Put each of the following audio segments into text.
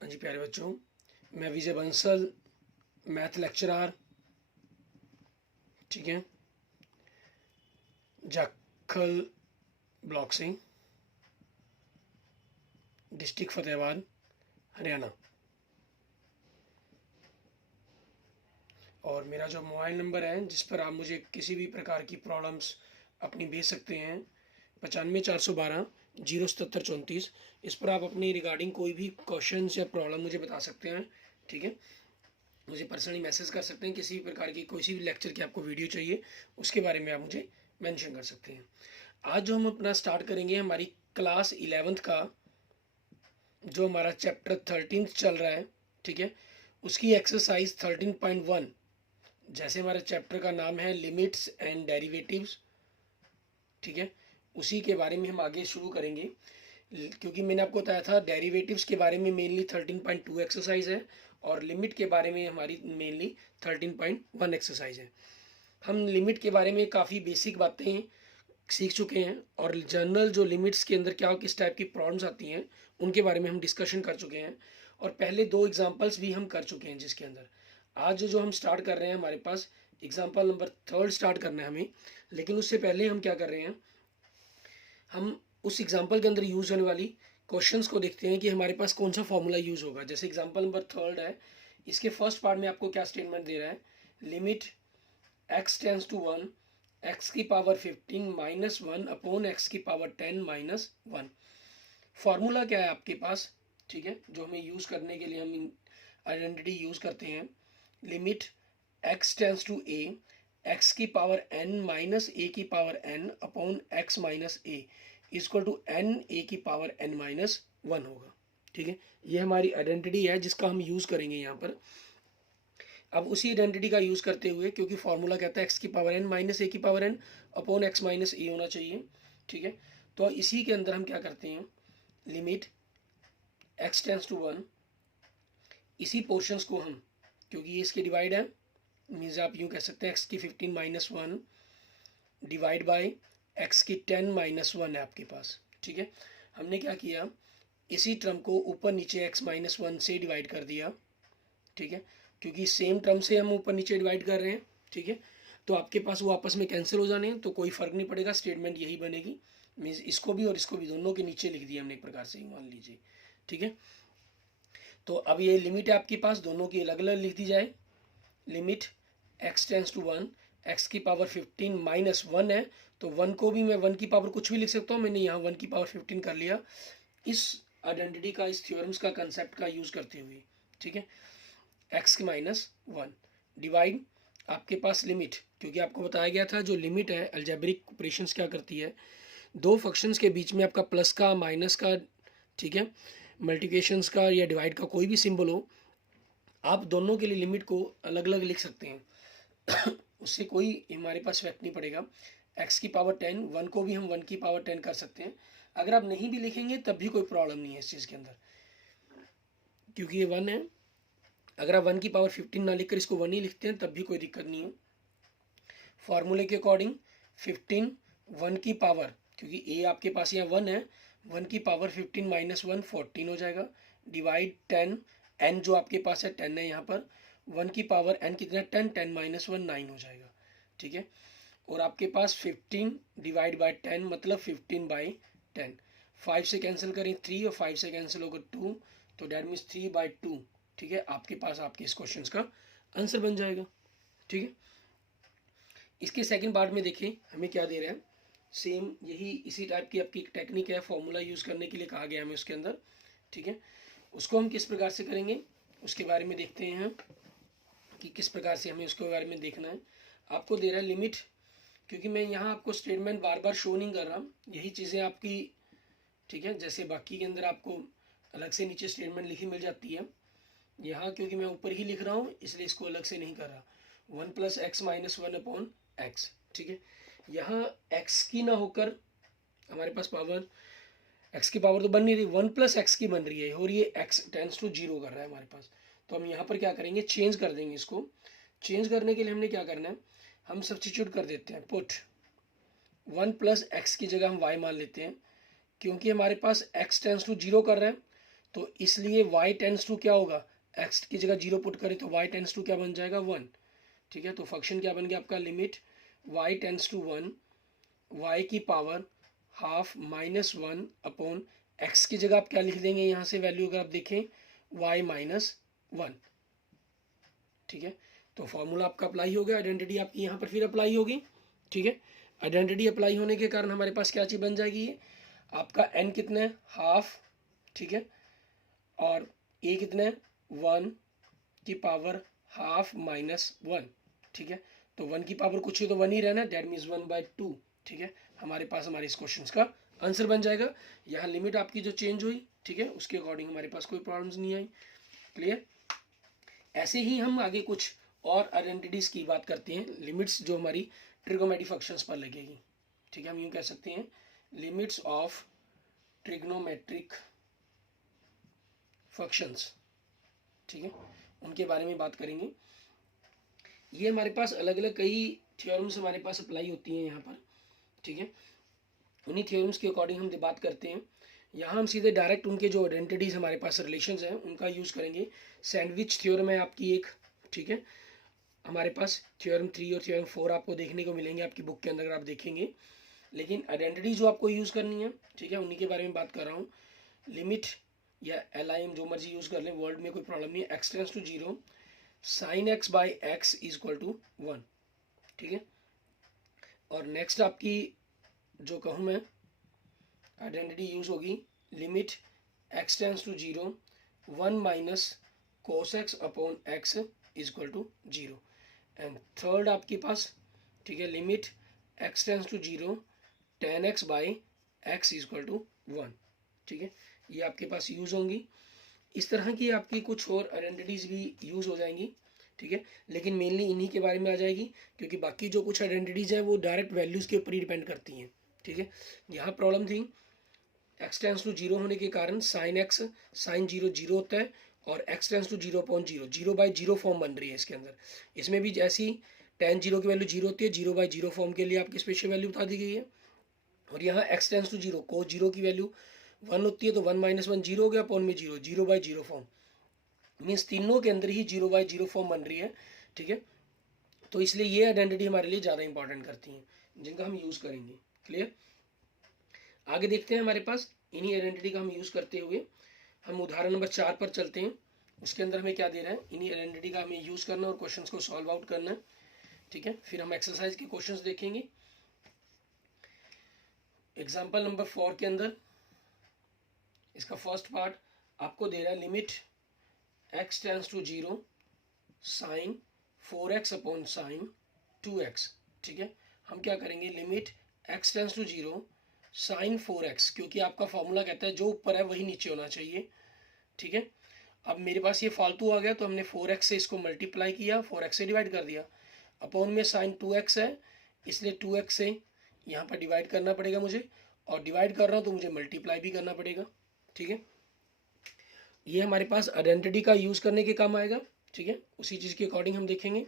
हाँ जी प्यारे बच्चों, मैं विजय बंसल, मैथ लेक्चरर, ठीक है, जाखल ब्लॉक से, डिस्ट्रिक्ट फतेहाबाद, हरियाणा। और मेरा जो मोबाइल नंबर है जिस पर आप मुझे किसी भी प्रकार की प्रॉब्लम्स अपनी भेज सकते हैं, 95 412 077 34। इस पर आप अपनी रिगार्डिंग कोई भी क्वेश्चन या प्रॉब्लम मुझे बता सकते हैं, ठीक है। मुझे पर्सनली मैसेज कर सकते हैं, किसी भी प्रकार की कोई भी लेक्चर की आपको वीडियो चाहिए उसके बारे में आप मुझे मेंशन कर सकते हैं। आज जो हम अपना स्टार्ट करेंगे हमारी क्लास 11th का जो हमारा चैप्टर 13 चल रहा है, ठीक है, उसकी एक्सरसाइज 13.1। जैसे हमारे चैप्टर का नाम है लिमिट्स एंड डेरिवेटिव्स, ठीक है, उसी के बारे में हम आगे शुरू करेंगे। क्योंकि मैंने आपको बताया था डेरिवेटिव्स के बारे में मेनली 13.2 एक्सरसाइज है और लिमिट के बारे में हमारी मेनली 13.1 एक्सरसाइज है। हम लिमिट के बारे में काफ़ी बेसिक बातें सीख चुके हैं और जनरल जो लिमिट्स के अंदर क्या किस टाइप की प्रॉब्लम्स आती हैं उनके बारे में हम डिस्कशन कर चुके हैं और पहले 2 एग्जांपल्स भी हम कर चुके हैं। जिसके अंदर आज जो हम स्टार्ट कर रहे हैं, हमारे पास एग्जांपल नंबर 3 स्टार्ट करना है हमें। लेकिन उससे पहले हम क्या कर रहे हैं, हम उस एग्जांपल के अंदर यूज होने वाली क्वेश्चंस को देखते हैं कि हमारे पास कौन सा फॉर्मूला यूज होगा। जैसे एग्जांपल नंबर 3 है, इसके फर्स्ट पार्ट में आपको क्या स्टेटमेंट दे रहा है, limit x tends to 1 x की पावर 15 माइनस 1 अपॉन x की पावर 10 माइनस 1। फार्मूला क्या है आपके पास, ठीक है, जो हमें यूज़ करने के लिए हम आइडेंटिटी यूज़ करते हैं, limit x tends to a x की पावर n माइनस a की power n upon x minus a equal to n a की पावर n माइनस 1 होगा, ठीक है। ये हमारी आइडेंटिटी है जिसका हम यूज़ करेंगे यहाँ पर। अब उसी आइडेंटिटी का यूज़ करते हुए, क्योंकि फार्मूला कहता है एक्स की पावर n माइनस ए की power n upon x minus a होना चाहिए, ठीक है। तो इसी के अंदर हम क्या करते हैं, लिमिट x टेंस टू 1, इसी पोर्शंस को हम, क्योंकि ये इसके डिवाइड है, मीन्स आप यूँ कह सकते हैं एक्स की 15 माइनस 1 डिवाइड बाई एक्स की 10 माइनस 1 है आपके पास, ठीक है। हमने क्या किया, इसी टर्म को ऊपर नीचे एक्स माइनस 1 से डिवाइड कर दिया, ठीक है, क्योंकि सेम टर्म से हम ऊपर नीचे डिवाइड कर रहे हैं, ठीक है। तो आपके पास वो आपस में कैंसिल हो जाने हैं, तो कोई फर्क नहीं पड़ेगा, स्टेटमेंट यही बनेगी। मीन्स इसको भी और इसको भी दोनों के नीचे लिख दिया हमने एक प्रकार से, मान लीजिए, ठीक है। तो अब ये लिमिट है आपके पास, दोनों की अलग अलग लिख दी जाए। Limit x tends to 1 x की पावर 15 माइनस 1 है, तो 1 को भी मैं 1 की पावर कुछ भी लिख सकता हूँ, मैंने यहाँ 1 की पावर 15 कर लिया इस आइडेंटिटी का, इस थ्योरम्स का कंसेप्ट का यूज़ करते हुए, ठीक है। x की माइनस 1 डिवाइड आपके पास लिमिट, क्योंकि आपको बताया गया था जो लिमिट है अलजेब्रिक ऑपरेशंस क्या करती है, दो फंक्शंस के बीच में आपका प्लस का माइनस का, ठीक है, मल्टीप्लिकेशंस का या डिवाइड का कोई भी सिंबल हो, आप दोनों के लिए लिमिट को अलग अलग लिख सकते हैं उससे कोई हमारे पास इफेक्ट नहीं पड़ेगा। x की पावर 10, 1 को भी हम 1 की पावर 10 कर सकते हैं। अगर आप नहीं भी लिखेंगे तब भी कोई प्रॉब्लम नहीं है इस चीज़ के अंदर, क्योंकि ये 1 है। अगर आप 1 की पावर 15 ना लिखकर इसको 1 ही लिखते हैं तब भी कोई दिक्कत नहीं है। फॉर्मूले के अकॉर्डिंग 15 1 की पावर, क्योंकि a आपके पास यहाँ 1 है, 1 की पावर 15 माइनस 1 14 हो जाएगा, डिवाइड 10, n जो आपके पास है 10 है यहाँ पर, 1 की पावर n कितना 10, 10 माइनस 1 9 हो जाएगा, ठीक है। और आपके पास 15 डिवाइड बाई 10 मतलब 15 बाई 10, 5 से कैंसिल करें 3 और 5 से कैंसिल होगा 2, तो डेट मीन्स 3/2, ठीक है। आपके पास आपके इस क्वेश्चन का आंसर बन जाएगा, ठीक है। इसके सेकंड पार्ट में देखें हमें क्या दे रहा है, सेम यही इसी टाइप की आपकी टेक्निक है, फॉर्मूला यूज़ करने के लिए कहा गया हमें उसके अंदर, ठीक है। उसको हम किस प्रकार से करेंगे उसके बारे में देखते हैं कि किस प्रकार से हमें उसके बारे में देखना है। आपको दे रहा है लिमिट, क्योंकि मैं यहाँ आपको स्टेटमेंट बार बार शो नहीं कर रहा, यही चीज़ें आपकी, ठीक है, जैसे बाकी के अंदर आपको अलग से नीचे स्टेटमेंट लिखी मिल जाती है, यहाँ क्योंकि मैं ऊपर ही लिख रहा हूँ इसलिए इसको अलग से नहीं कर रहा। 1 plus x minus 1 upon x, ठीक है। यहाँ x की ना होकर हमारे पास पावर, x की पावर तो बन नहीं रही, 1 प्लस एक्स की बन रही है और ये x टेंस टू 0 कर रहा है हमारे पास। तो हम यहाँ पर क्या करेंगे, चेंज कर देंगे इसको। चेंज करने के लिए हमने क्या करना है, हम सब्स्टिट्यूट कर देते हैं, पुट 1 प्लस एक्स की जगह हम y मान लेते हैं, क्योंकि हमारे पास x टेंस टू 0 कर रहा है तो इसलिए y टेंस टू क्या होगा, x की जगह 0 पुट करें तो y टेंस टू क्या बन जाएगा 1, ठीक है। तो फंक्शन क्या बन गया आपका, limit y tends to 1 y की power half minus 1 upon x की जगह आप क्या लिख देंगे यहाँ से वैल्यू अगर आप देखें y माइनस 1, ठीक है। तो फॉर्मूला आपका अप्लाई हो गया, आइडेंटिटी आपकी यहाँ पर फिर अप्लाई होगी, ठीक है। आइडेंटिटी अप्लाई होने के कारण हमारे पास क्या चीज़ बन जाएगी, ये आपका n कितना है हाफ, ठीक है, और a कितना है 1 की पावर हाफ माइनस 1, ठीक है। तो 1 की पावर कुछ ही तो 1 ही रहना, दैट मीन्स 1/2, ठीक है। हमारे पास हमारे इस क्वेश्चन का आंसर बन जाएगा। यहाँ लिमिट आपकी जो चेंज हुई, ठीक है, उसके अकॉर्डिंग हमारे पास कोई प्रॉब्लम्स नहीं आई। क्लियर। ऐसे ही हम आगे कुछ और आइडेंटिटीज की बात करते हैं, लिमिट्स जो हमारी ट्रिग्नोमेट्रिक फंक्शंस पर लगेगी, ठीक है। हम यूँ कह सकते हैं लिमिट्स ऑफ ट्रिग्नोमेट्रिक फंक्शंस, ठीक है, उनके बारे में बात करेंगे। ये हमारे पास अलग अलग कई थ्योरम्स हमारे पास अप्लाई होती हैं यहाँ पर, ठीक है। उन्हीं थ्योरम्स के अकॉर्डिंग हम बात करते हैं। यहाँ हम सीधे डायरेक्ट उनके जो आइडेंटिटीज हमारे पास रिलेशंस हैं उनका यूज़ करेंगे। सैंडविच थ्योरम है आपकी एक, ठीक है, हमारे पास थ्योरम 3 और थ्योरम 4 आपको देखने को मिलेंगे आपकी बुक के अंदर अगर आप देखेंगे। लेकिन आइडेंटिटी जो आपको यूज़ करनी है, ठीक है, उन्हीं के बारे में बात कर रहा हूँ। लिमिट या LIM जो मर्जी यूज़ कर लें, वर्ड में कोई प्रॉब्लम नहीं है। x tends to 0 sin x by x is equal to 1, ठीक है। और नेक्स्ट आपकी जो कहूँ मैं आइडेंटिटी यूज़ होगी, limit x tends to 0 1 minus cos x upon x is equal to 0। And third आपके पास, ठीक है, limit x tends to 0 tan x by x is equal to 1, ठीक है। ये आपके पास यूज़ होंगी। इस तरह की आपकी कुछ और आइडेंटिटीज़ भी यूज़ हो जाएंगी, ठीक है, लेकिन मेनली इन्हीं के बारे में आ जाएगी, क्योंकि बाकी जो कुछ आइडेंटिटीज़ हैं वो डायरेक्ट वैल्यूज़ के ऊपर ही डिपेंड करती हैं, ठीक है। यहाँ प्रॉब्लम थी x टेंस टू 0 होने के कारण साइन x साइन 0 0 होता है, और x tends to 0 upon 0 0/0 form बन रही है इसके अंदर। इसमें भी जैसी tan 0 की वैल्यू 0 होती है, 0/0 फॉर्म के लिए आपकी स्पेशल वैल्यू बता दी गई है। और यहाँ x टेंस टू 0 कोस 0 की वैल्यू 1 होती है, तो 1 माइनस 1 0 हो गया, अपॉन में 0 0/0 फॉर्म, मीन्स तीनों के अंदर ही 0/0 फॉर्म बन रही है, ठीक है। तो इसलिए ये आइडेंटिटी हमारे लिए ज़्यादा इंपॉर्टेंट करती हैं, जिनका हम यूज़ करेंगे। क्लियर। आगे देखते हैं हमारे पास इन्हीं आइडेंटिटी का हम यूज़ करते हुए हम उदाहरण नंबर 4 पर चलते हैं। उसके अंदर हमें क्या दे रहा है, इन्हीं आइडेंटिटी का हमें यूज़ करना और क्वेश्चंस को सॉल्व आउट करना है, ठीक है। फिर हम एक्सरसाइज के क्वेश्चंस देखेंगे। एग्जाम्पल नंबर 4 के अंदर इसका फर्स्ट पार्ट आपको दे रहा है, limit x tends to 0 sine 4x upon sine 2x, ठीक है। हम क्या करेंगे, limit x tends to 0 sine 4x, क्योंकि आपका फॉर्मूला कहता है जो ऊपर है वही नीचे होना चाहिए, ठीक है। अब मेरे पास ये फालतू आ गया, तो हमने 4x से इसको मल्टीप्लाई किया, 4x से डिवाइड कर दिया, अपॉन में साइन 2x है, इसलिए 2x से यहाँ पर डिवाइड करना पड़ेगा मुझे, और डिवाइड कर रहा हूँ तो मुझे मल्टीप्लाई भी करना पड़ेगा, ठीक है। ये हमारे पास आइडेंटिटी का यूज़ करने के काम आएगा, ठीक है, उसी चीज़ के अकॉर्डिंग हम देखेंगे।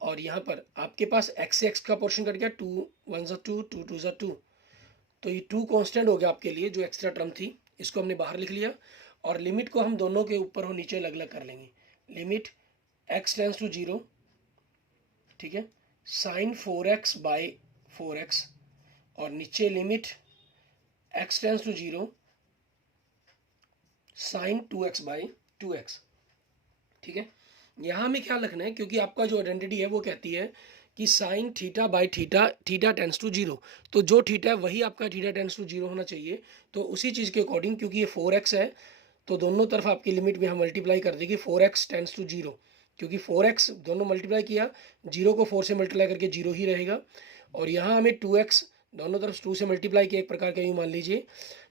और यहाँ पर आपके पास x से x का पोर्शन कट गया, 2 1 ज़ा 2 2 2 ज़ा 2, तो ये 2 कांस्टेंट हो गया आपके लिए, जो एक्स्ट्रा टर्म थी इसको हमने बाहर लिख लिया। और लिमिट को हम दोनों के ऊपर और नीचे अलग अलग कर लेंगे। लिमिट x टेंस टू 0, ठीक है, साइन 4x बाई 4x, और नीचे limit x tends to 0 sine 2x by 2x, ठीक है। यहाँ हमें क्या लिखना है, क्योंकि आपका जो आइडेंटिटी है वो कहती है कि sine theta by theta, theta tends to 0, तो जो थीटा है वही आपका थीटा टेंस टू 0 होना चाहिए। तो उसी चीज़ के अकॉर्डिंग, क्योंकि ये 4x है, तो दोनों तरफ आपकी लिमिट में हम मल्टीप्लाई कर देंगे 4x टेंस टू 0, क्योंकि 4x दोनों मल्टीप्लाई किया, 0 को 4 से मल्टीप्लाई करके 0 ही रहेगा। और यहाँ हमें 2x दोनों तरफ 2 से मल्टीप्लाई किया, एक प्रकार का यूँ मान लीजिए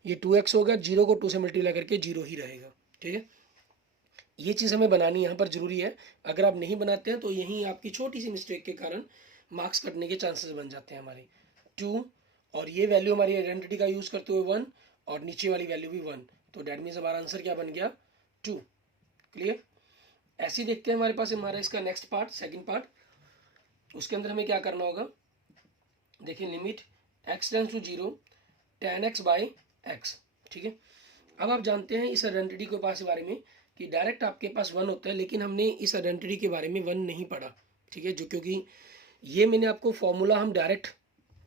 ये 2x होगा, 0 को 2 से मल्टीप्लाई करके 0 ही रहेगा, ठीक है। ये चीज़ हमें बनानी यहाँ पर ज़रूरी है। अगर आप नहीं बनाते हैं तो यहीं आपकी छोटी सी मिस्टेक के कारण मार्क्स कटने के चांसेस बन जाते हैं हमारे 2, और ये वैल्यू हमारी आइडेंटिटी का यूज़ करते हुए 1, और नीचे वाली वैल्यू भी 1, तो डैट मीन्स हमारा आंसर क्या बन गया 2। क्लियर। ऐसे ही देखते हैं हमारे पास हमारा इसका नेक्स्ट पार्ट, सेकेंड पार्ट, उसके अंदर हमें क्या करना होगा। देखिए limit x tends to 0 tan x by x, ठीक है। अब आप जानते हैं इस आइडेंटिटी के पास बारे में कि डायरेक्ट आपके पास 1 होता है, लेकिन हमने इस आइडेंटिटी के बारे में 1 नहीं पढ़ा, ठीक है, जो क्योंकि ये मैंने आपको फॉर्मूला हम डायरेक्ट,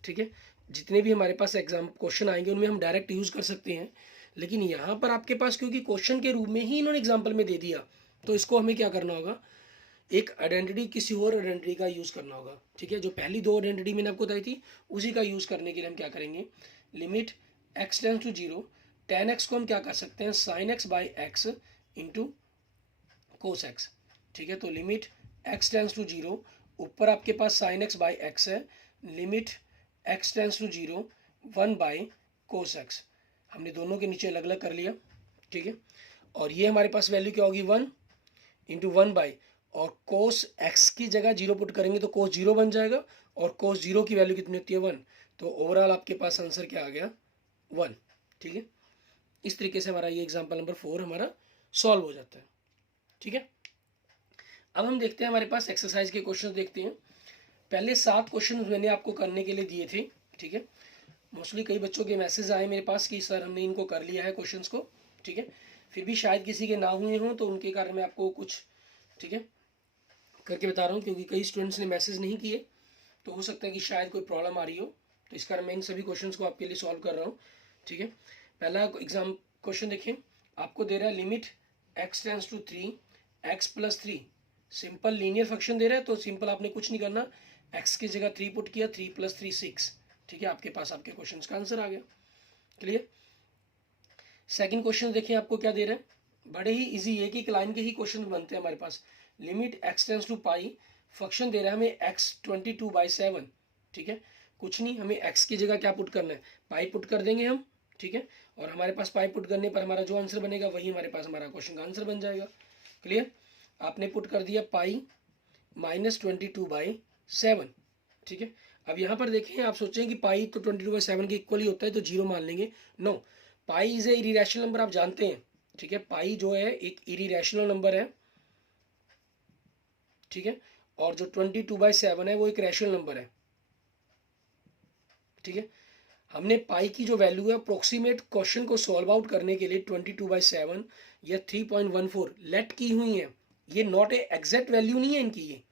ठीक है, जितने भी हमारे पास एग्जाम क्वेश्चन आएंगे उनमें हम डायरेक्ट यूज़ कर सकते हैं, लेकिन यहाँ पर आपके पास क्योंकि क्वेश्चन के रूप में ही इन्होंने एग्जाम्पल में दे दिया, तो इसको हमें क्या करना होगा, एक आइडेंटिटी किसी और आइडेंटिटी का यूज़ करना होगा, ठीक है। जो पहली दो आइडेंटिटी मैंने आपको बताई थी उसी का यूज़ करने के लिए हम क्या करेंगे, limit x tends to 0, tan x को हम क्या कर सकते हैं, sin x by x into cos x, ठीक है। तो लिमिट x टेंस टू 0, ऊपर आपके पास sin x बाई एक्स है, limit x tends to 0 1 by cos x, हमने दोनों के नीचे अलग अलग कर लिया, ठीक है। और ये हमारे पास वैल्यू क्या होगी, 1 इंटू 1 बाई, और कोस एक्स की जगह 0 पुट करेंगे तो कोस 0 बन जाएगा, और कोस 0 की वैल्यू कितनी होती है, 1, तो ओवरऑल आपके पास आंसर क्या आ गया, 1, ठीक है। इस तरीके से हमारा ये एग्जाम्पल नंबर 4 हमारा सॉल्व हो जाता है, ठीक है। अब हम देखते हैं हमारे पास एक्सरसाइज के क्वेश्चन देखते हैं। पहले 7 क्वेश्चन मैंने आपको करने के लिए दिए थे, ठीक है। मोस्टली कई बच्चों के मैसेज आए मेरे पास कि सर हमने इनको कर लिया है क्वेश्चंस को, ठीक है, फिर भी शायद किसी के ना हुए हों, तो उनके कारण मैं आपको कुछ, ठीक है, करके बता रहा हूँ, क्योंकि कई स्टूडेंट्स ने मैसेज नहीं किए, तो हो सकता है कि शायद कोई प्रॉब्लम आ रही हो, तो इस कारण मैं इन सभी क्वेश्चंस को आपके लिए सॉल्व कर रहा हूँ, ठीक है। पहला एग्जाम क्वेश्चन देखें, आपको दे रहा है limit x tends to 3 x प्लस 3, सिंपल लीनियर फंक्शन दे रहा है, तो सिंपल आपने कुछ नहीं करना, x की जगह 3 पुट किया, 3 प्लस 3 6, ठीक है, आपके पास आपके क्वेश्चन का आंसर आ गया, क्लियर। सेकंड क्वेश्चन देखिए आपको क्या दे रहा है, बड़े ही इजी है कि एक लाइन के ही क्वेश्चन बनते हैं हमारे पास। Limit x tends to pi, function दे रहा है हमें x 22/7, ठीक है, कुछ नहीं, हमें x की जगह क्या पुट करना है, पाई पुट कर देंगे हम, ठीक है, और हमारे पास पाई पुट करने पर हमारा जो आंसर बनेगा वही हमारे पास हमारा क्वेश्चन का आंसर बन जाएगा, क्लियर। आपने पुट कर दिया पाई -22/7, ठीक है। अब यहाँ पर देखें, आप सोचें कि पाई तो 22/7 के इक्वल ही होता है, तो 0 मान लेंगे, no, pi is a irrational number, आप जानते हैं, ठीक है, पाई जो है एक इरेशनल नंबर है, ठीक है, और जो 22/7 है वो एक रैशनल नंबर है, ठीक है। हमने पाई की जो वैल्यू है अप्रोक्सीमेट क्वेश्चन को सॉल्व आउट करने के लिए 22/7 या 3.14 लेट की हुई है, ये नॉट ए एग्जैक्ट वैल्यू नहीं है इनकी ये,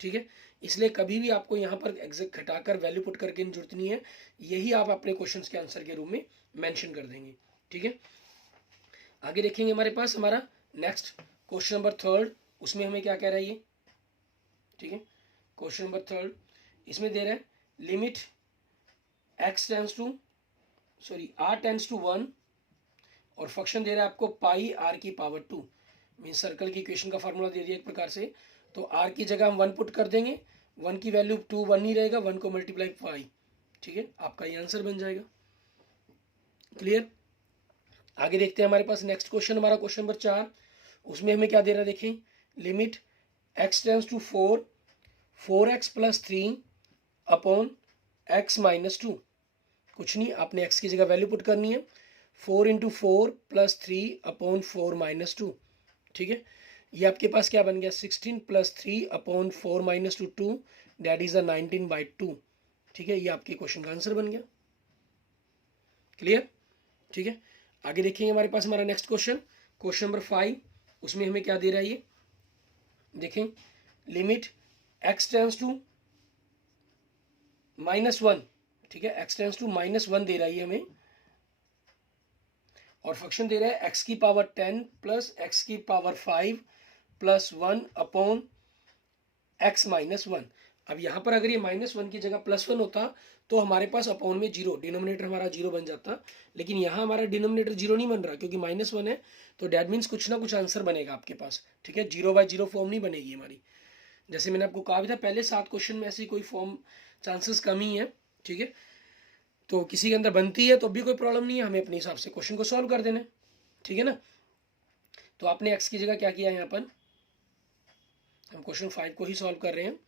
ठीक है, इसलिए कभी भी आपको यहाँ पर एग्जैक्ट घटाकर वैल्यू पुट करके जरूरत नहीं है, यही आप अपने क्वेश्चंस के आंसर के रूप में मेंशन कर देंगे, ठीक है। आगे देखेंगे हमारे पास हमारा नेक्स्ट क्वेश्चन नंबर 3, उसमें हमें क्या कह रहा है ये, ठीक है, क्वेश्चन नंबर 3 इसमें दे रहा है limit x tends to r tends to 1, और फंक्शन दे रहा है आपको पाई r की पावर 2, मीन सर्कल की इक्वेशन का फार्मूला दे दिया एक प्रकार से, तो r की जगह हम 1 पुट कर देंगे, 1 की वैल्यू 2 1 ही रहेगा, 1 को मल्टीप्लाई पाई, ठीक है, आपका ये आंसर बन जाएगा, क्लियर। आगे देखते हैं हमारे पास नेक्स्ट क्वेश्चन, हमारा क्वेश्चन नंबर 4, उसमें हमें क्या दे रहा है देखें, limit x tends to 4x plus 3 upon x minus 2, कुछ नहीं, आपने x की जगह वैल्यू पुट करनी है, 4 इंटू 4 प्लस 3 अपॉन 4 माइनस 2, ठीक है, ये आपके पास क्या बन गया, 16 plus 3 upon 4 minus 2 that is 19/2, ठीक है, ये आपके क्वेश्चन का आंसर बन गया, क्लियर, ठीक है। आगे देखेंगे हमारे पास हमारा नेक्स्ट क्वेश्चन, क्वेश्चन नंबर 5, उसमें हमें क्या दे रहा है ये देखें, लिमिट x टेंस टू -1, ठीक है, x टेंस टू -1 दे रहा है हमें, और फंक्शन दे रहा है x की पावर 10 प्लस x की power 5 plus 1 upon x minus 1। अब यहाँ पर अगर ये -1 की जगह +1 होता तो हमारे पास अपॉन में 0, डिनोमिनेटर हमारा 0 बन जाता, लेकिन यहाँ हमारा डिनोमिनेटर 0 नहीं बन रहा क्योंकि -1 है, तो डैट मीन्स कुछ ना कुछ आंसर बनेगा आपके पास, ठीक है, 0/0 फॉर्म नहीं बनेगी हमारी, जैसे मैंने आपको कहा भी था पहले 7 क्वेश्चन में ऐसी कोई फॉर्म चांसेस कम ही है, ठीक है, तो किसी के अंदर बनती है तो भी कोई प्रॉब्लम नहीं है, हमें अपने हिसाब से क्वेश्चन को सॉल्व कर देना है, ठीक है ना। तो आपने x की जगह क्या किया, यहाँ पर हम क्वेश्चन 5 को ही सॉल्व कर रहे हैं,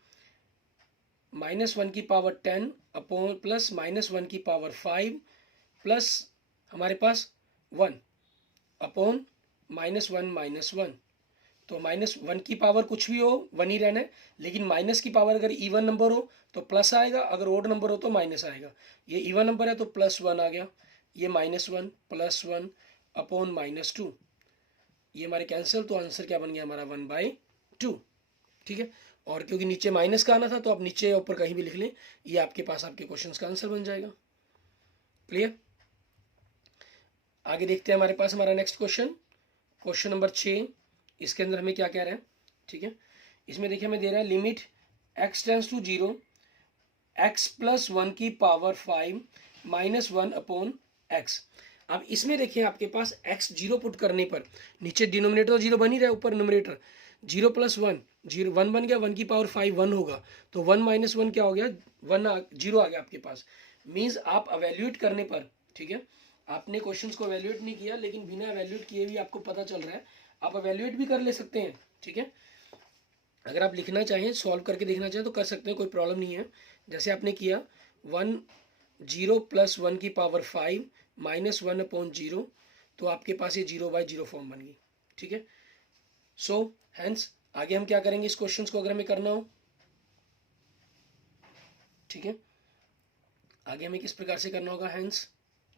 -1 की पावर 10 अपॉन प्लस -1 की पावर 5 प्लस हमारे पास 1 अपॉन -1, तो -1 की पावर कुछ भी हो 1 ही रहना है, लेकिन माइनस की पावर अगर इवन नंबर हो तो प्लस आएगा, अगर ओड नंबर हो तो माइनस आएगा, ये इवन नंबर है तो +1 आ गया, ये -1 +1 अपॉन -2, ये हमारे कैंसिल, तो आंसर क्या बन गया हमारा 1/2, ठीक है। और क्योंकि नीचे माइनस का आना था तो आप नीचे या ऊपर कहीं भी लिख लें, ये आपके पास आपके क्वेश्चन का आंसर बन जाएगा। क्लियर। आगे देखते हैं हमारे पास हमारा नेक्स्ट क्वेश्चन नंबर 6। इसके अंदर हमें क्या कह रहा है, ठीक है। इसमें देखिए हमें दे रहा है limit x tends to 0 x + 1 की पावर 5 -1 अपॉन x। अब इसमें देखिए आपके पास x 0 पुट करने पर नीचे डिनोमिनेटर तो 0 बन ही रहा है, ऊपर न्यूमरेटर 0 + 1 0 1 बन गया, 1 की पावर 5 1 होगा, तो 1 - 1 क्या हो गया, 0 आ गया आपके पास। मीन्स आप अवेल्यूएट करने पर, ठीक है, आपने क्वेश्चंस को अवेल्यूएट नहीं किया लेकिन बिना अवेल्यूएट किए भी आपको पता चल रहा है, आप अवेल्यूएट भी कर ले सकते हैं, ठीक है। अगर आप लिखना चाहें, सॉल्व करके देखना चाहें तो कर सकते हैं, कोई प्रॉब्लम नहीं है। जैसे आपने किया 0 + 1 की पावर 5 -1 अपॉन 0, तो आपके पास ये 0/0 फॉर्म बन गई, ठीक है। सो हैंस आगे हम क्या करेंगे इस क्वेश्चन को अगर हमें करना हो, ठीक है, आगे हमें किस प्रकार से करना होगा हैंस,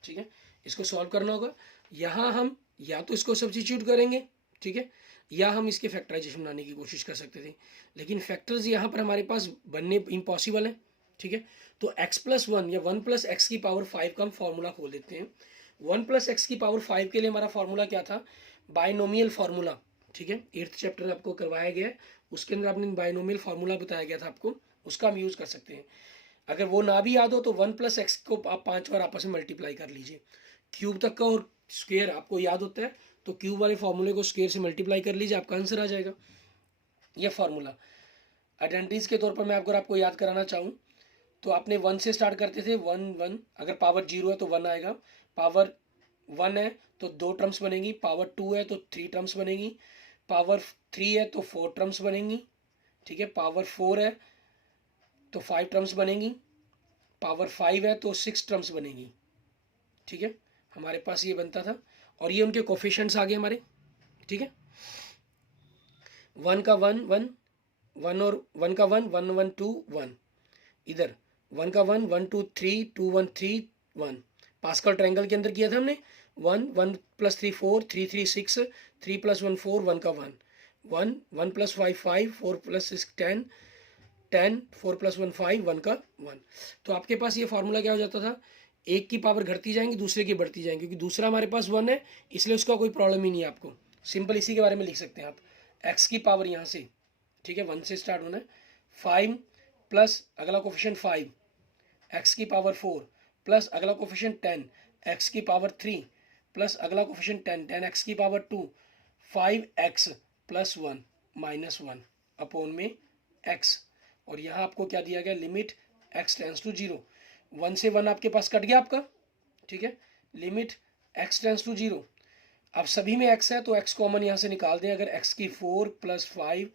ठीक है, इसको सॉल्व करना होगा। यहाँ हम या तो इसको सब्स्टिट्यूट करेंगे, ठीक है, या हम इसके फैक्टराइजेशन बनाने की कोशिश कर सकते थे, लेकिन फैक्टर्स यहाँ पर हमारे पास बनने इम्पॉसिबल है, ठीक है। तो x + 1 या 1 + x की पावर 5 का हम फॉर्मूला खोल देते हैं। 1 + x की पावर 5 के लिए हमारा फॉर्मूला क्या था, बायनोमियल फार्मूला, ठीक है। 8th चैप्टर आपको करवाया गया है, उसके अंदर आपने बायनोमियल फार्मूला बताया गया था आपको, उसका हम यूज़ कर सकते हैं। अगर वो ना भी याद हो तो 1 + x को आप 5 बार आपस में मल्टीप्लाई कर लीजिए। क्यूब तक का और स्क्वायर आपको याद होता है, तो क्यूब वाले फॉर्मूले को स्क्वायर से मल्टीप्लाई कर लीजिए, आपका आंसर आ जाएगा। यह फार्मूला आइडेंटिटीज के तौर पर मैं आपको याद कराना चाहूँ तो आपने 1 से स्टार्ट करते थे, 1 1, अगर पावर 0 है तो 1 आएगा, पावर 1 है तो 2 टर्म्स बनेगी, पावर 2 है तो 3 टर्म्स बनेगी, पावर 3 है तो 4 टर्म्स बनेंगी, ठीक है, पावर 4 है तो 5 टर्म्स बनेंगी, पावर 5 है तो 6 टर्म्स बनेगी, ठीक है। हमारे पास ये बनता था और ये उनके कोफिशिएंट्स आ गए हमारे, ठीक है। 1 का 1 1 1 और 1 का 1 1 1 2 1, इधर 1 का 1 1 2 3 2 1 3 1। पास्कल ट्रायंगल के अंदर किया था हमने 1 1 + 3 4 3 3 6 3 + 1 4 1 का 1 1 1 + 5 5 4 + 6 10 10 4 + 1 5 1 का 1। तो आपके पास ये फार्मूला क्या हो जाता था, एक की पावर घटती जाएंगी दूसरे की बढ़ती जाएंगी, क्योंकि दूसरा हमारे पास 1 है इसलिए उसका कोई प्रॉब्लम ही नहीं है। आपको सिंपल इसी के बारे में लिख सकते हैं आप, x की पावर यहाँ से, ठीक है, 1 से स्टार्ट होना है, 5 प्लस अगला कोफिशिएंट 5 x की पावर 4 प्लस अगला कोफिशिएंट 10 x की पावर 3 प्लस अगला कोफिशिएंट 10 10 x की पावर 2 5x + 1 -1 अपॉन में x। और यहाँ आपको क्या दिया गया, लिमिट x टेंस टू 0, 1 से 1 आपके पास कट गया आपका, ठीक है, लिमिट x टेंस टू 0। अब सभी में x है तो x कॉमन यहाँ से निकाल दें, अगर x की 4 + 5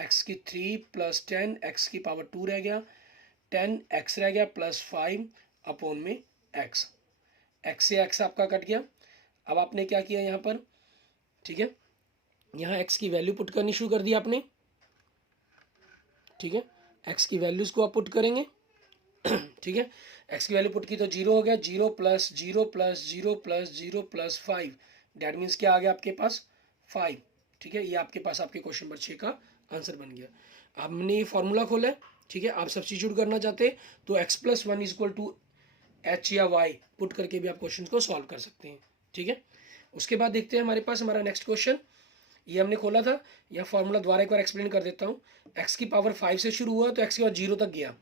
x की 3 + 10 x की पावर 2 रह गया, 10 x रह गया +5 अपॉन में x, x से x आपका कट गया। अब आपने क्या किया यहाँ पर, ठीक है, यहाँ x की वैल्यू पुट करनी शुरू कर दी आपने, ठीक है, x की वैल्यूज को आप पुट करेंगे, ठीक है, x की वैल्यू पुट की तो 0 हो गया, 0 + 0 + 0 + 0 + 5, डैट मीन्स क्या आ गया आपके पास 5, ठीक है। ये आपके पास आपके क्वेश्चन नंबर 6 का आंसर बन गया। हमने ये फॉर्मूला खोला है, ठीक है, आप सब्स्टिट्यूट करना चाहते हैं तो x + 1 = h या y पुट करके भी आप क्वेश्चन को सॉल्व कर सकते हैं, ठीक है। उसके बाद देखते हैं हमारे पास हमारा नेक्स्ट क्वेश्चन, ये हमने खोला था, यह फॉर्मूला द्वारा एक बार एक्सप्लेन कर देता हूँ। x की पावर 5 से शुरू हुआ तो x के बाद 0 तक गया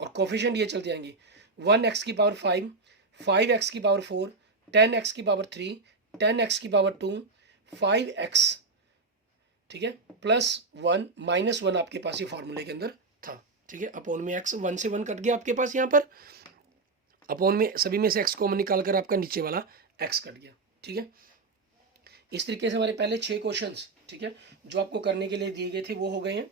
और कोफिशिएंट ये चलते जाएंगे, 1x की पावर 5 5x की पावर 4 10x की पावर 3 10x की पावर 2 5x, ठीक है, +1 -1 आपके पास ये फार्मूले के अंदर था, ठीक है, अपॉन में x, 1 से 1 कट गया आपके पास यहाँ पर, अपॉन में सभी में से x कॉमन निकाल कर आपका नीचे वाला x कट गया, ठीक है। इस तरीके से हमारे पहले 6 क्वेश्चंस, ठीक है, जो आपको करने के लिए दिए गए थे वो हो गए हैं।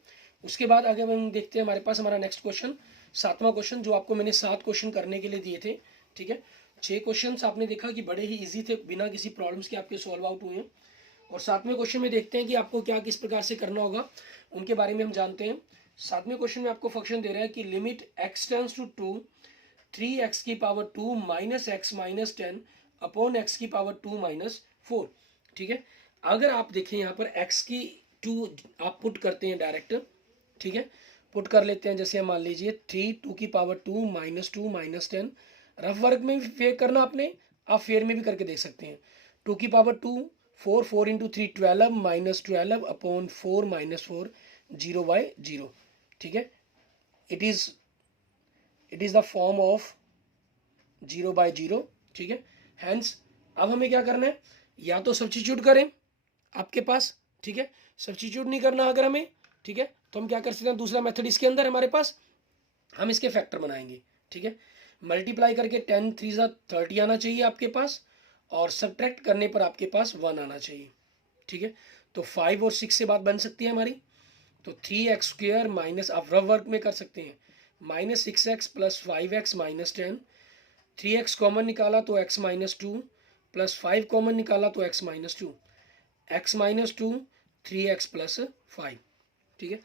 उसके बाद आगे हम देखते हैं हमारे पास हमारा नेक्स्ट क्वेश्चन, 7वां क्वेश्चन, जो आपको मैंने 7 क्वेश्चन करने के लिए दिए थे, ठीक है। 6 क्वेश्चंस आपने देखा कि बड़े ही ईजी थे, बिना किसी प्रॉब्लम्स के आपके सॉल्व आउट हुए हैं। और 7वें क्वेश्चन में देखते हैं कि आपको क्या किस प्रकार से करना होगा, उनके बारे में हम जानते हैं। 7वें क्वेश्चन में आपको फंक्शन दे रहा है कि limit x tends to 2 3x की पावर 2 -x - 10 अपॉन x की पावर 2 - 4, ठीक है। अगर आप देखें यहाँ पर x की 2 आप पुट करते हैं डायरेक्ट, ठीक है, पुट कर लेते हैं। जैसे मान लीजिए 3 2 की पावर 2 -2 -10, रफ वर्क में भी फेयर करना आपने, आप फेयर में भी करके देख सकते हैं। 2 की पावर 2 4 4 इंटू 3 12 -12 अपॉन 4 -4 0/0, ठीक है। It is the form of 0/0, ठीक है। हैंस अब हमें क्या करना है, या तो सब्स्टिट्यूट करें आपके पास, ठीक है। सब्स्टिट्यूट नहीं करना अगर हमें, ठीक है, तो हम क्या कर सकते हैं, दूसरा मेथड इसके अंदर हमारे पास, हम इसके फैक्टर बनाएंगे, ठीक है। मल्टीप्लाई करके 10 3 30 आना चाहिए आपके पास, और सब्ट्रैक्ट करने पर आपके पास 1 आना चाहिए, ठीक है। तो 5 और 6 से बात बन सकती है हमारी। तो 3x² माइनस, आप रफ वर्क में कर सकते हैं, -6x + 5x - 10, 3x कॉमन निकाला तो x - 2 + 5 कॉमन निकाला तो x - 2, x - 2 3x + 5, ठीक है।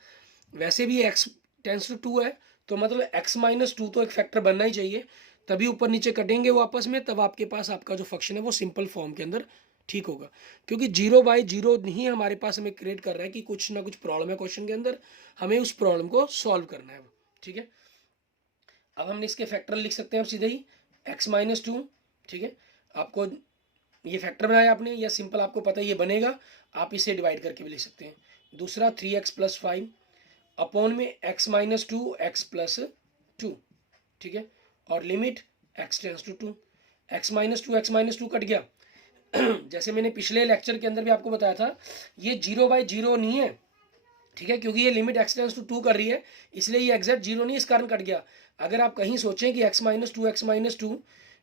वैसे भी x टेंस टू 2 है, तो मतलब x - 2 तो एक फैक्टर बनना ही चाहिए, तभी ऊपर नीचे कटेंगे वो आपस में, तब आपके पास आपका जो फंक्शन है वो सिंपल फॉर्म के अंदर ठीक होगा। क्योंकि 0/0 नहीं हमारे पास हमें क्रिएट कर रहा है कि कुछ ना कुछ प्रॉब्लम है क्वेश्चन के अंदर, हमें उस प्रॉब्लम को सॉल्व करना है, ठीक है। अब हमने इसके फैक्टर लिख सकते हैं अब सीधे ही, x - 2, ठीक है। आपको ये फैक्टर बनाया आपने, या सिंपल आपको पता है ये बनेगा, आप इसे डिवाइड करके भी लिख सकते हैं। दूसरा 3x + 5 अपॉन में x - 2 x + 2, ठीक है। और limit x tends to 2, x - 2 x - 2 cut गया। जैसे मैंने पिछले लेक्चर के अंदर भी आपको बताया था, ये 0/0 नहीं है, ठीक है, क्योंकि ये लिमिट x टेंस टू 2 कर रही है, इसलिए ये एग्जैक्ट 0 नहीं, इस कारण कट गया। अगर आप कहीं सोचें कि x - 2 x - 2,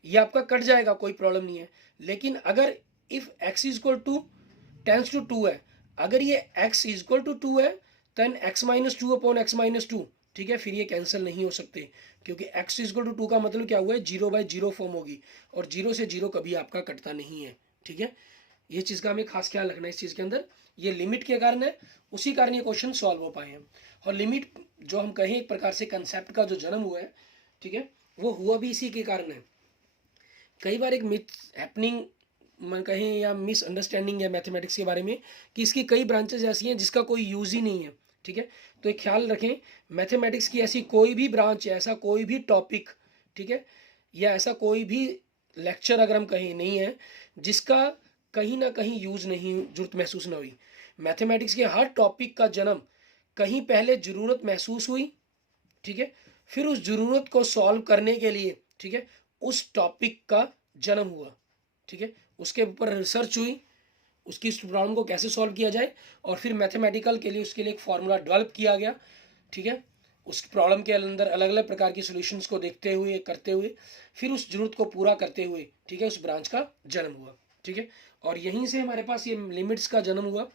ये आपका कट जाएगा, कोई प्रॉब्लम नहीं है। लेकिन अगर इफ x = टेंस टू 2 है, अगर ये x = 2 है, देन x - 2 अपॉन x - 2, ठीक है, फिर ये कैंसिल नहीं हो सकते, क्योंकि x = 2 का मतलब क्या हुआ है, 0/0 फॉर्म होगी, और 0 से 0 कभी आपका कटता नहीं है, ठीक है। ये चीज़ का हमें खास ख्याल रखना है इस चीज़ के अंदर, ये लिमिट के कारण है, उसी कारण ये क्वेश्चन सॉल्व हो पाए हैं। और लिमिट जो हम कहें एक प्रकार से कंसेप्ट का जो जन्म हुआ है, ठीक है, वो हुआ भी इसी के कारण है। कई बार एक मिथ हैपनिंग मन कहें या मिसअंडरस्टैंडिंग है मैथमेटिक्स के बारे में, कि इसकी कई ब्रांचेज ऐसी हैं जिसका कोई यूज़ ही नहीं है, ठीक है। तो एक ख्याल रखें, मैथमेटिक्स की ऐसी कोई भी ब्रांच, ऐसा कोई भी टॉपिक, ठीक है, या ऐसा कोई भी लेक्चर अगर हम कहें नहीं है जिसका कहीं ना कहीं यूज़ नहीं, जरूरत महसूस ना हुई। मैथमेटिक्स के हर टॉपिक का जन्म कहीं पहले ज़रूरत महसूस हुई, ठीक है, फिर उस ज़रूरत को सॉल्व करने के लिए, ठीक है, उस टॉपिक का जन्म हुआ, ठीक है, उसके ऊपर रिसर्च हुई, उसकी उस प्रॉब्लम को कैसे सॉल्व किया जाए, और फिर मैथमेटिकल के लिए उसके लिए एक फार्मूला डेवलप किया गया, ठीक है। उस प्रॉब्लम के अंदर अलग अलग प्रकार की सॉल्यूशंस को देखते हुए, करते हुए, फिर उस जरूरत को पूरा करते हुए, ठीक है, उस ब्रांच का जन्म हुआ, ठीक है। और यहीं से हमारे पास ये लिमिट्स का जन्म हुआ,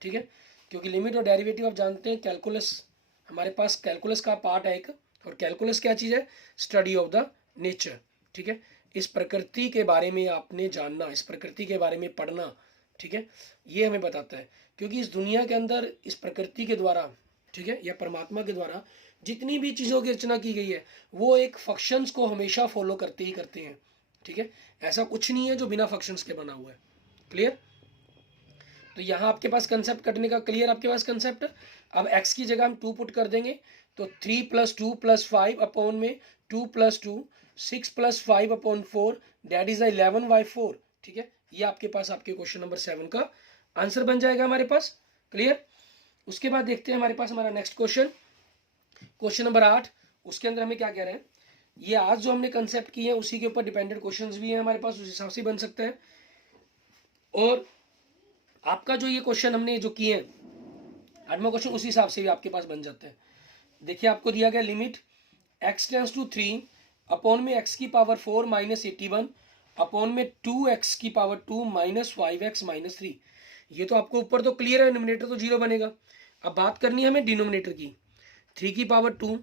ठीक है, क्योंकि लिमिट और डेरिवेटिव आप जानते हैं, कैलकुलस, हमारे पास कैलकुलस का पार्ट है एक, और कैलकुलस क्या चीज़ है, स्टडी ऑफ द नेचर, ठीक है। इस प्रकृति के बारे में आपने जानना, इस प्रकृति के बारे में पढ़ना, ठीक है, ये हमें बताता है। क्योंकि इस दुनिया के अंदर इस प्रकृति के द्वारा, ठीक है, या परमात्मा के द्वारा जितनी भी चीज़ों की रचना की गई है, वो एक फंक्शंस को हमेशा फॉलो करते ही करते हैं, ठीक है। ऐसा कुछ नहीं है जो बिना फंक्शंस के बना हुआ है। क्लियर? तो यहाँ आपके पास कंसेप्ट कटने का क्लियर, आपके पास कंसेप्ट। अब x की जगह हम 2 पुट कर देंगे, तो 3 + 2 + 5 अपॉन में 2 + 2 6 + 5 अपॉन 4, दैट इज 11/4, ठीक है। ये आपके पास आपके क्वेश्चन नंबर 7 का आंसर बन जाएगा हमारे पास। क्लियर? उसके बाद देखते हैं हमारे पास हमारा नेक्स्ट क्वेश्चन, क्वेश्चन नंबर 8। उसके अंदर हमें क्या कह रहे हैं, ये आज जो हमने कंसेप्ट किए हैं उसी के ऊपर डिपेंडेंट क्वेश्चंस भी हैं हमारे पास, उस हिसाब से बन सकता है। और आपका जो ये क्वेश्चन हमने जो किए हैं 8वां क्वेश्चन, उसी हिसाब से भी आपके पास बन जाता है। देखिए आपको दिया गया limit x tends to 3 upon में x की पावर 4 -81 अपॉन में 2x की पावर 2 -5x -3। ये तो आपको ऊपर तो क्लियर है, डिनोमिनेटर तो 0 बनेगा। अब बात करनी है हमें डिनोमिनेटर की, 3 की पावर 2,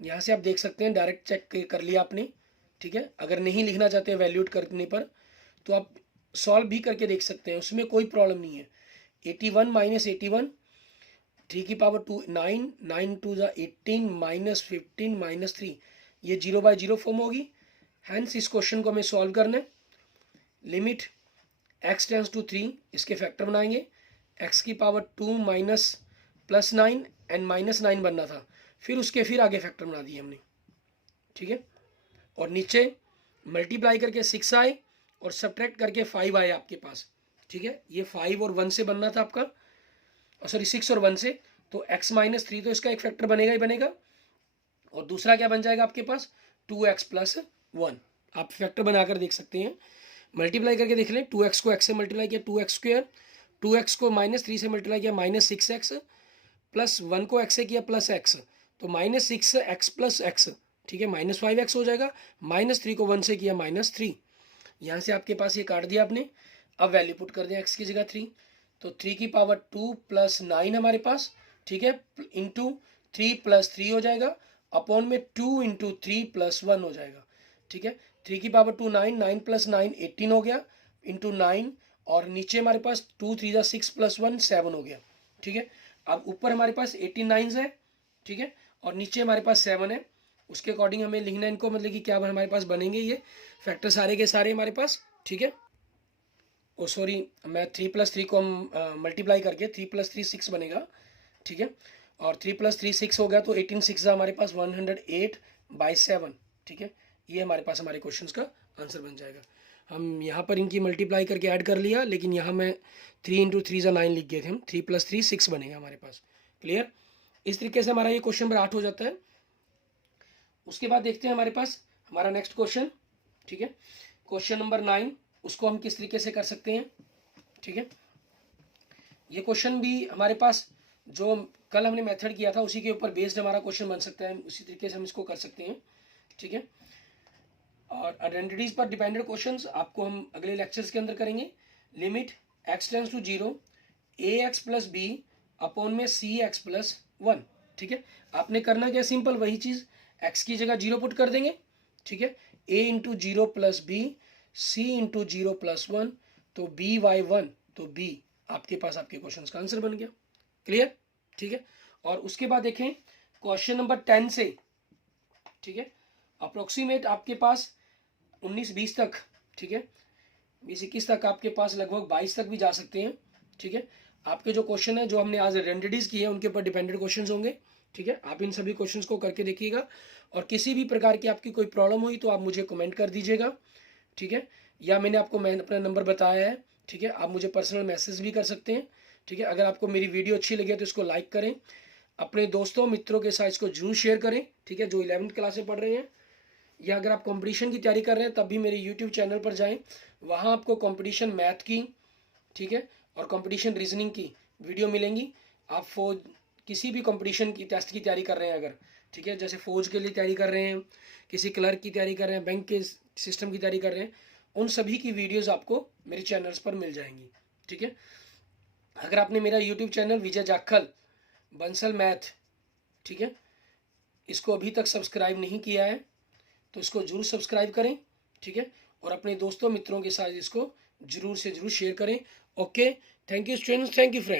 यहाँ से आप देख सकते हैं, डायरेक्ट चेक कर लिया आपने, ठीक है। अगर नहीं लिखना चाहते हैं वैल्यूट करने पर, तो आप सॉल्व भी करके देख सकते हैं, उसमें कोई प्रॉब्लम नहीं है। 81 -81, 3 की पावर 2 9 9 2 18 -15 -3, ये 0/0 फॉर्म होगी। हैंस इस क्वेश्चन को हमें सॉल्व करना है। लिमिट x टेंस टू 3, इसके फैक्टर बनाएंगे, x की power 2 minus plus 9 and minus 9 बनना था, फिर आगे फैक्टर बना दिए हमने, ठीक है। और नीचे मल्टीप्लाई करके 6 आए और सब्ट्रैक्ट करके 5 आए आपके पास, ठीक है। ये 5 और 1 से बनना था आपका, सॉरी 6 और 1 से, तो x माइनस 3, तो इसका एक फैक्टर बनेगा ही बनेगा। और दूसरा क्या बन जाएगा आपके पास 2x प्लस 1, आप फैक्टर बनाकर देख सकते हैं, मल्टीप्लाई करके देख लें। 2x को x से मल्टीप्लाई किया 2x स्क्वायर, 2x को माइनस 3 से मल्टीप्लाई किया माइनस 6x, प्लस 1 को x से किया प्लस x, तो माइनस 6x प्लस x, ठीक है, माइनस 5x हो जाएगा। माइनस 3 को 1 से किया माइनस 3, यहाँ से आपके पास ये काट दिया आपने। अब वैल्यू पुट कर दिया x की जगह 3, तो 3 की पावर 2 प्लस 9 हमारे पास, ठीक है, इंटू 3 प्लस 3 हो जाएगा, अपॉन में 2 इंटू 3 प्लस 1 हो जाएगा, ठीक है। 3 की पावर 2 9, 9 प्लस 9 18 हो गया, इंटू 9, और नीचे हमारे पास 2 3 जा 6 प्लस 1 7 हो गया, ठीक है। अब ऊपर हमारे पास 18 9 है, ठीक है, और नीचे हमारे पास 7 है, उसके अकॉर्डिंग हमें लिखना है इनको, मतलब कि क्या हमारे पास बनेंगे ये फैक्टर सारे के सारे हमारे पास, ठीक है। ओ सॉरी, मैं 3 प्लस 3 को हम मल्टीप्लाई करके 3 प्लस 3 6 बनेगा, ठीक है, और 3 प्लस 3 6 हो गया, तो 18 6 हमारे पास 108/7, ठीक है। ये हमारे पास हमारे क्वेश्चंस का आंसर बन जाएगा। हम यहाँ पर इनकी मल्टीप्लाई करके ऐड कर लिया, लेकिन यहाँ मैं 3 इंटू 3 9 लिख गए थे हम, 3 प्लस 3 6 बनेगा हमारे पास। क्लियर? इस तरीके से हमारा ये क्वेश्चन नंबर 8 हो जाता है। उसके बाद देखते हैं हमारे पास हमारा नेक्स्ट क्वेश्चन, ठीक है, क्वेश्चन नंबर 9, उसको हम किस तरीके से कर सकते हैं, ठीक है। ये क्वेश्चन भी हमारे पास जो कल हमने मेथड किया था उसी के ऊपर बेस्ड हमारा क्वेश्चन बन सकता है, उसी तरीके से हम इसको कर सकते हैं, ठीक है। और आइडेंटिटीज पर डिपेंडेंट क्वेश्चंस आपको हम अगले लेक्चर्स के अंदर करेंगे। Limit x tends to 0 ax plus b upon में cx प्लस 1, ठीक है। आपने करना क्या, सिंपल वही चीज़, x की जगह 0 पुट कर देंगे, ठीक है, a into 0 plus b, c into 0 plus 1, तो by1, तो b आपके पास आपके क्वेश्चन का आंसर बन गया। क्लियर? ठीक है। और उसके बाद देखें क्वेश्चन नंबर 10 से, ठीक है, अप्रोक्सीमेट आपके पास 19-20 तक, ठीक है, 20-21 तक आपके पास लगभग 22 तक भी जा सकते हैं, ठीक है। आपके जो क्वेश्चन है जो हमने आज आइडेंटिटीज किए हैं उनके ऊपर डिपेंडेंट क्वेश्चन होंगे, ठीक है। आप इन सभी क्वेश्चंस को करके देखिएगा, और किसी भी प्रकार की आपकी कोई प्रॉब्लम हुई तो आप मुझे कमेंट कर दीजिएगा, ठीक है, या मैंने आपको अपना नंबर बताया है, ठीक है, आप मुझे पर्सनल मैसेज भी कर सकते हैं, ठीक है। अगर आपको मेरी वीडियो अच्छी लगे तो इसको लाइक करें, अपने दोस्तों मित्रों के साथ इसको जरूर शेयर करें, ठीक है, जो 11th क्लास में पढ़ रहे हैं, या अगर आप कंपटीशन की तैयारी कर रहे हैं तब भी मेरे यूट्यूब चैनल पर जाएं, वहाँ आपको कंपटीशन मैथ की, ठीक है, और कंपटीशन रीजनिंग की वीडियो मिलेंगी। आप फौज किसी भी कंपटीशन की टेस्ट की तैयारी कर रहे हैं अगर, ठीक है, जैसे फौज के लिए तैयारी कर रहे हैं, किसी क्लर्क की तैयारी कर रहे हैं, बैंक के सिस्टम की तैयारी कर रहे हैं, उन सभी की वीडियोस आपको मेरे चैनल्स पर मिल जाएंगी, ठीक है। अगर आपने मेरा यूट्यूब चैनल विजय जाखल बंसल मैथ, ठीक है, इसको अभी तक सब्सक्राइब नहीं किया है तो इसको जरूर सब्सक्राइब करें, ठीक है, और अपने दोस्तों मित्रों के साथ इसको जरूर से जरूर शेयर करें। Okay, thank you students, thank you friends.